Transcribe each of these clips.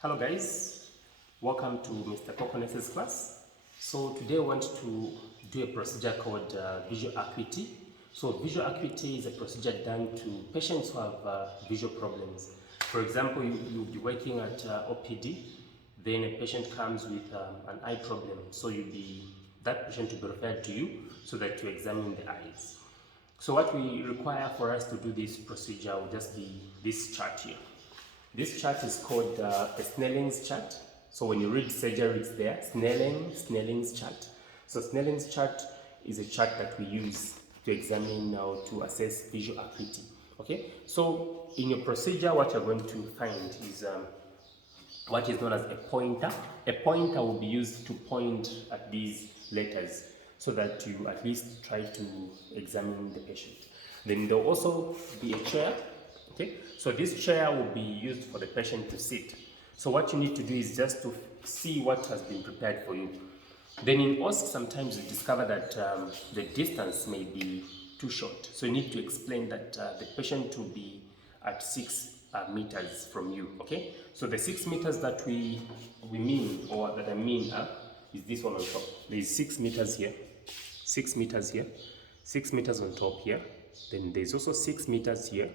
Hello guys, welcome to Mr. Coconuts' class. So today I want to do a procedure called visual acuity. So visual acuity is a procedure done to patients who have visual problems. For example, you'll be working at OPD, then a patient comes with an eye problem. So that patient will be referred to you so that you examine the eyes. So what we require for us to do this procedure will just be this chart here. This chart is called a Snelling's chart. So when you read surgery, it's there, Snelling's chart. So Snelling's chart is a chart that we use to examine or to assess visual acuity. Okay, so in your procedure, what you're going to find is what is known as a pointer. A pointer will be used to point at these letters so that you at least try to examine the patient. Then there will also be a chair. Okay, so this chair will be used for the patient to sit. So what you need to do is just to see what has been prepared for you. Then in OSC, sometimes you discover that the distance may be too short. So you need to explain that the patient will be at 6 meters from you. Okay, so the 6 meters that we mean, or that I mean, is this one on top. There is 6 meters here, 6 meters here, 6 meters on top here. Then there's also 6 meters here.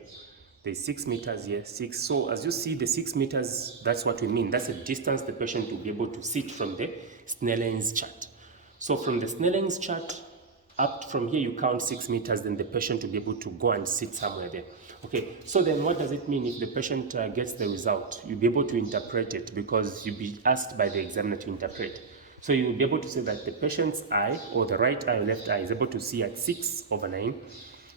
There's 6 meters here, 6. So as you see, the 6 meters, that's what we mean. That's the distance the patient will be able to sit from the Snelling's chart. So from the Snelling's chart, up from here, you count 6 meters, then the patient will be able to go and sit somewhere there. Okay, so then what does it mean if the patient gets the result? You'll be able to interpret it because you'll be asked by the examiner to interpret. So you'll be able to say that the patient's eye, or the right eye or left eye, is able to see at 6/9.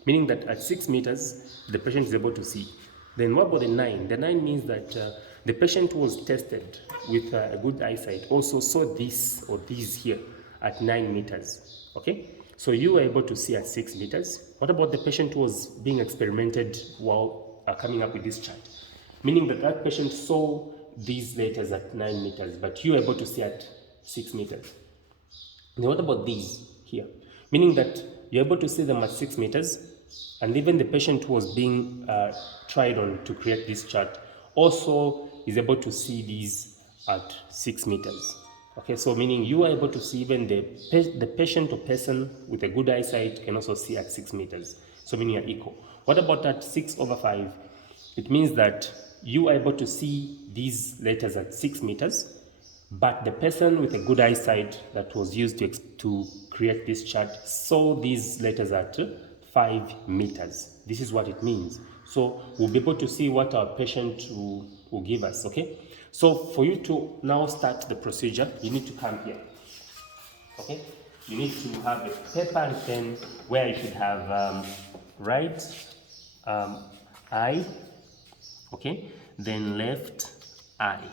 Meaning that at 6 meters, the patient is able to see. Then what about the 9? The 9 means that the patient who was tested with a good eyesight also saw this or these here at 9 meters. Okay? So you were able to see at 6 meters. What about the patient who was being experimented while coming up with this chart? Meaning that that patient saw these letters at 9 meters, but you were able to see at 6 meters. Now what about these here? Meaning that you're able to see them at 6 meters, and even the patient who was being tried on to create this chart also is able to see these at 6 meters. Okay, so meaning you are able to see even the patient or person with a good eyesight can also see at 6 meters. So meaning you're equal. What about at 6/5? It means that you are able to see these letters at 6 meters, but the person with a good eyesight that was used to create this chart saw these letters at 5 meters. This is what it means. So we'll be able to see what our patient will give us, okay? So for you to now start the procedure, you need to come here, okay? You need to have a paper and pen where you should have right eye, okay? Then left eye,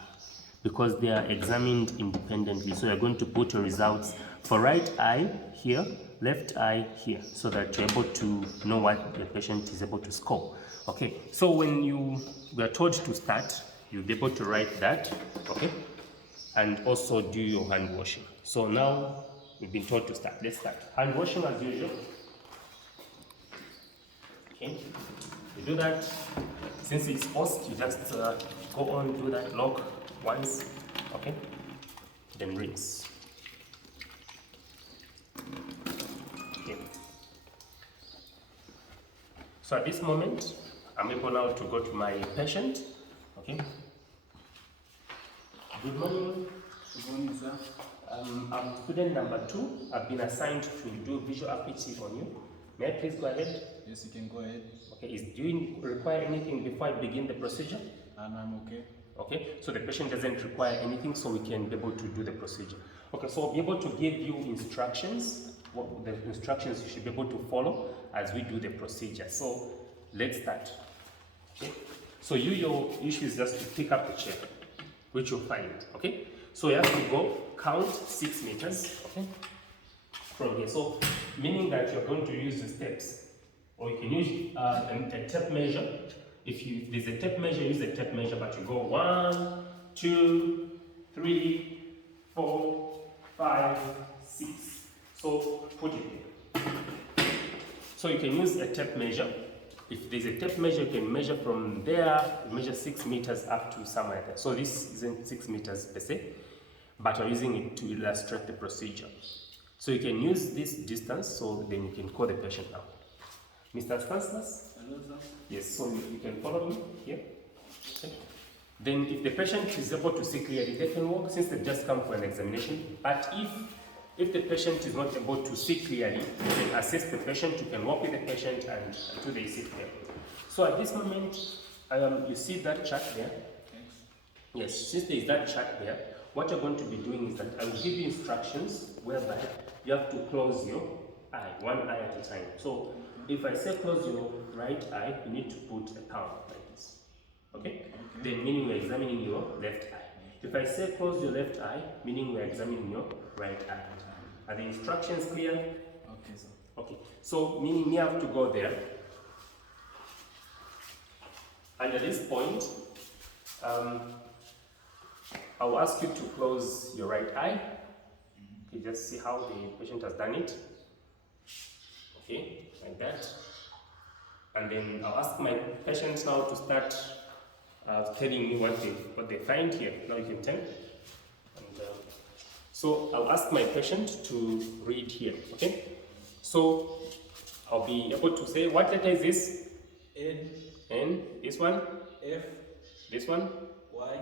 because they are examined independently. So you're going to put your results for right eye here, left eye here, so that you're able to know what the patient is able to score. Okay, so when you were told to start, you'll be able to write that, okay, and also do your hand washing. So now we've been told to start. Let's start. Hand washing as usual. Okay, you do that. Since it's OSC, you just go on, do that, lock once, okay, then rinse. Okay. So at this moment, I'm able now to go to my patient. Okay. Good morning. Good morning, sir. I'm student number 2. I've been assigned to do visual acuity on you. May I please go ahead? Yes, you can go ahead. Okay. Do you require anything before I begin the procedure? I'm okay. Okay, so the patient doesn't require anything, so we can be able to do the procedure. Okay, so I'll be able to give you instructions, what the instructions you should be able to follow as we do the procedure. So let's start. Okay, so your issue is just to pick up the chair, which you'll find. Okay, so you have to go count 6 meters. Okay, from here. So meaning that you're going to use the steps, or you can use a tape measure. If there's a tape measure, use a tape measure, but you go 1, 2, 3, 4, 5, 6. So put it there. So you can use a tape measure. If there's a tape measure, you can measure from there, measure 6 meters up to somewhere there. So this isn't 6 meters per se, but we're using it to illustrate the procedure. So you can use this distance, so then you can call the patient now. Mr. Stanislas? Hello, sir. Yes, so you can follow me here. Okay. Then if the patient is able to see clearly, they can walk since they've just come for an examination. But if the patient is not able to see clearly, you can assess the patient, you can walk with the patient until they sit there. So at this moment, you see that chart there? Yes, since there is that chart there, what you're going to be doing is that I will give you instructions whereby you have to close your eye, one eye at a time. So if I say close your right eye, you need to put a palm like this. Okay? Then meaning we're examining your left eye. If I say close your left eye, meaning we're examining your right eye. Are the instructions clear? Okay, sir. Okay. So meaning you have to go there. And at this point, I'll ask you to close your right eye. You just see how the patient has done it. Okay, like that. And then I'll ask my patient now to start telling me what they find here. Now you can tell. And, so I'll ask my patient to read here. Okay. So I'll be able to say, what letter is this? N. N. This one. F. This one. Y.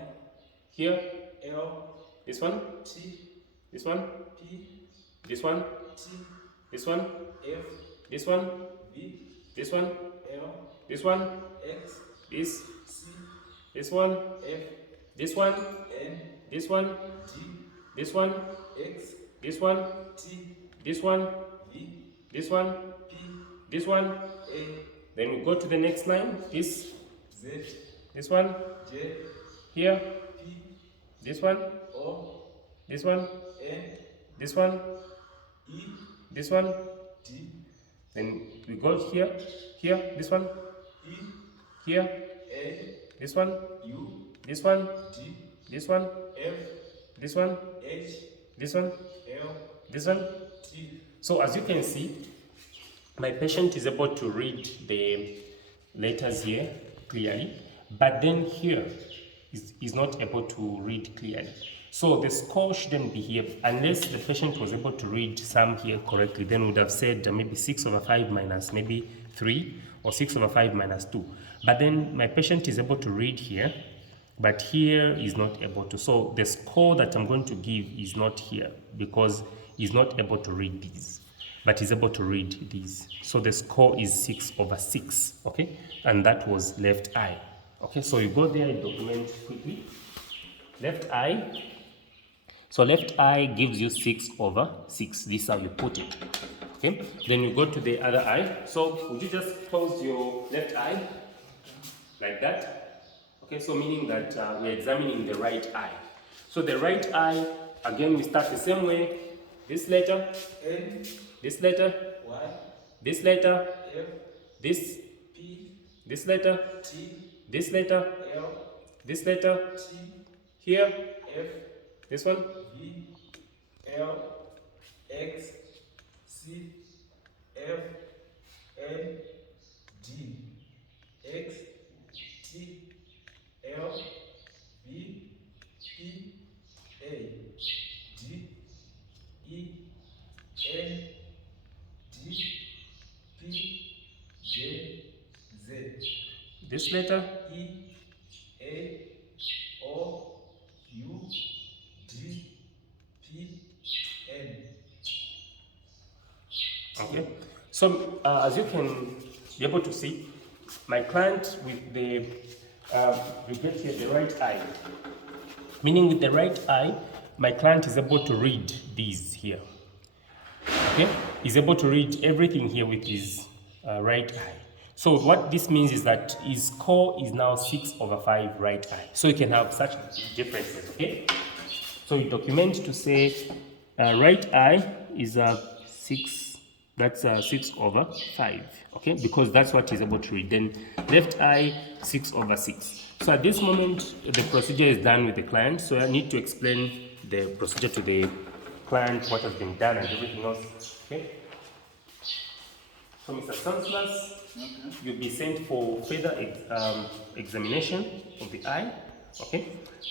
Here. L. This one. T. This one. P. This one. T. This one. F. This one. V. This one. L. This one. X. This. C. This one. F. This one. N. This one. G. This one. X. This one. T. This one. V. This one. P. This one. A. Then we go to the next line. This. Z. This one. J. Here. P. This one. O. This one. N. This one. E. This one. D. Then we go here. Here. This one. E. Here. A. This one. U. This one. D. This one. F. This one. H. This one. L. This one. T. So as you can see, my patient is able to read the letters here clearly, but then here is not able to read clearly. So the score shouldn't be here unless the patient was able to read some here correctly. Then we would have said maybe 6/5 minus maybe 3 or 6/5 minus 2. But then my patient is able to read here, but here is not able to. So the score that I'm going to give is not here because he's not able to read these, but he's able to read these. So the score is 6/6, okay? And that was left eye. Okay, so you go there and document quickly. Left eye. So left eye gives you 6/6. This is how you put it. Okay, then you go to the other eye. So would you just close your left eye like that? Okay, so meaning that we're examining the right eye. So the right eye, again, we start the same way. This letter, N. this letter, Y. this letter, F. this, P. this letter, T. this letter, L. this letter, T. here, F. this one, V. L. X. C. F. N. G. X. T. L. V. P. A. D. E. N. D. P. J. Z. this letter, E. A. O. U. D. P. N. okay? So as you can be able to see, my client with the, we get here the right eye. Meaning with the right eye, my client is able to read these here. Okay? He's able to read everything here with his right eye. So what this means is that his score is now 6/5 right eye. So you can have such differences, okay? So you document to say right eye is 6, that's 6/5, okay? Because that's what he's able to read. Then left eye, 6/6. So at this moment, the procedure is done with the client. So I need to explain the procedure to the client, what has been done and everything else, okay? So Mr. Stanislaus, Okay. you'll be sent for further examination of the eye. Okay.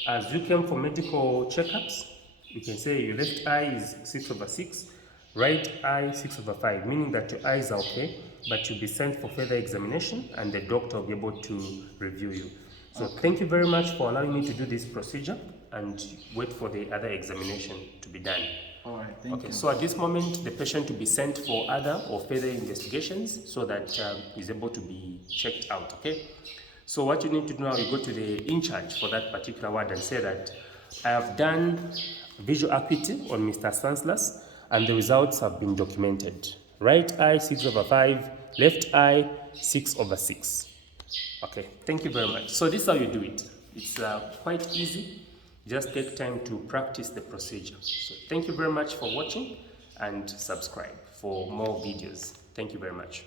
As you came for medical checkups, you can say your left eye is 6/6, right eye 6/5, meaning that your eyes are okay, but you'll be sent for further examination and the doctor will be able to review you. So thank you very much for allowing me to do this procedure and wait for the other examination to be done. All right, thank you. So at this moment, the patient will be sent for other or further investigations so that he's able to be checked out, okay? So what you need to do now, you go to the in charge for that particular ward and say that I have done visual acuity on Mr. Stanislaus and the results have been documented. Right eye 6/5, left eye 6/6. Okay, thank you very much. So this is how you do it. It's quite easy. Just take time to practice the procedure. So thank you very much for watching and subscribe for more videos. Thank you very much.